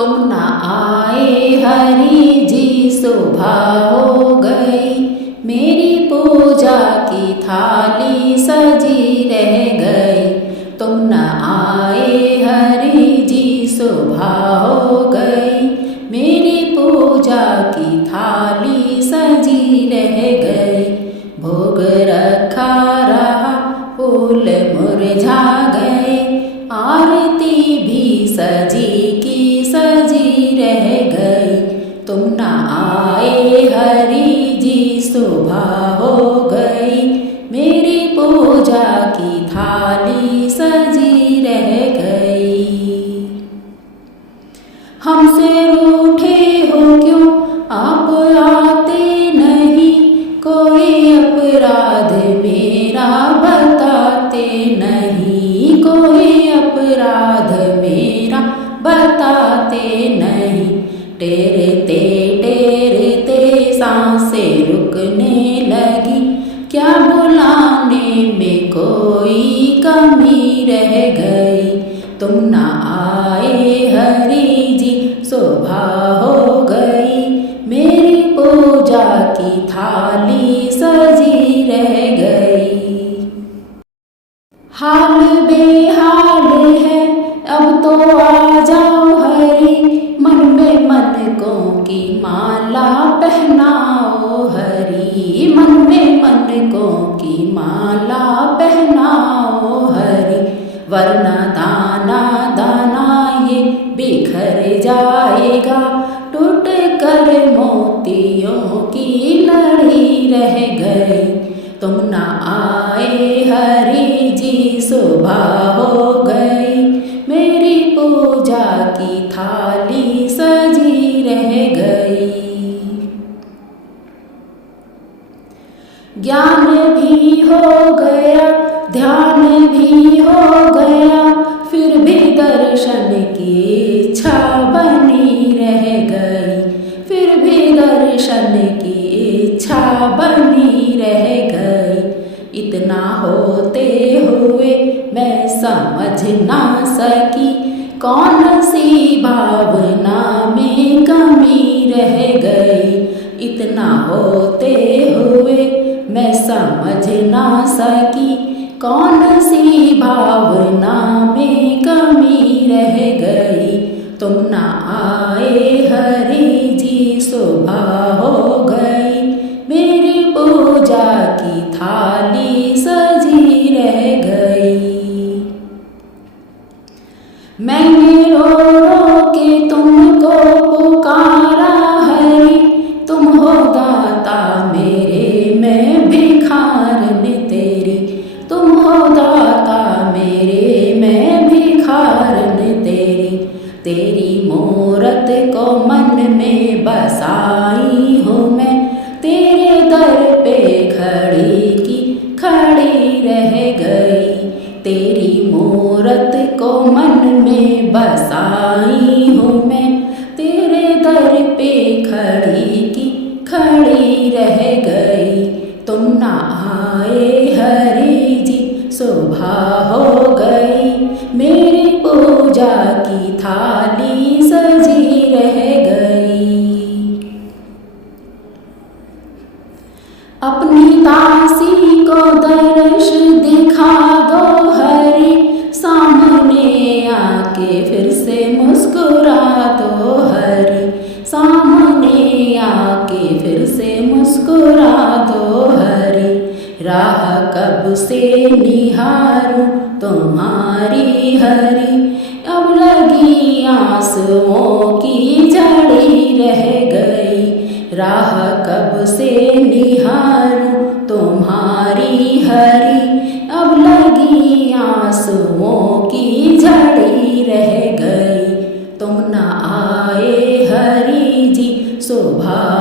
तुम न आए हरि जी सुबह हो गई, मेरी पूजा की थाली सजी रह गई। तुम न आए हरि जी सुबह हो गई, मेरी पूजा की थाली सजी रह गई। भोग रखा रहा फूल मुरझा गए, आरती भी सजी की सजी रह गई। तुम न आए हरि जी सुबह हो गई, मेरी पूजा की थाली सजी रह गई। हमसे रूठे हो क्यों आप आते नहीं, कोई अपराध मेरा बताते नहीं, कोई अपराध मेरा बताते नहीं। टेरते टेरते सांसें रुकने लगी, क्या बुलाने में कोई कमी रह गई। तुम न आए हरि जी सुबह हो गई, मेरी पूजा की थाली सजी रह गई। हाल बेहाल है अब तो आ जाओ हरि, मन में मनकों की माला पहनाओ हरि, मन में मनकों की माला पहनाओ हरि। वरना दाना दाना ये बिखर जाएगा, टूट कर मोतियों की लड़ी रह गई। तुम न आए हरि जी सुबह हो गई, मेरी पूजा की थाली सजी रह गई। ज्ञान भी हो गया ध्यान भी हो गया, फिर भी दर्शन की इच्छा बनी रह गई, फिर भी दर्शन की इच्छा बनी रह गई। इतना होते हुए मैं समझ ना सकी, कौन सी भावना में कमी रह गई। इतना होते हुए मैं समझ ना सकी, कौन सी भावना में कमी रह गई। तुम न आए हरि जी सुबह हो गई, मेरी पूजा की थाली सजी रह गई। मैंने रो रो के तुमको पुकारा हरि, तुम हो दाता मेरे मैं भिखारन तेरी, तुम हो दाता मेरे मैं भिखारन तेरी। तेरी मूरत को मन में बसाई हूँ मैं, तेरे दर पे खड़ी की खड़ी रह गई। तेरी मूरत को मन में बसाई हूँ मैं, तेरे दर पे खड़ी की खड़ी रह गई। तुम न आए हरि जी सुबह हो गई, मेरी पूजा की थाली सजी रह गई। अपनी दासी को दर्श दिखा दो हरि, सामने आके फिर से मुस्कुरा दो हरि, सामने आके फिर से मुस्कुरा दो हरि। राह कब से निहारूं तुम्हारी हरि, अब लगी आंसुओं की झड़ी रह गई। राह कब से निहारूं तुम्हारी हरि, अब लगी आंसुओं की झड़ी रह गई। तुम न आए हरि जी सुबह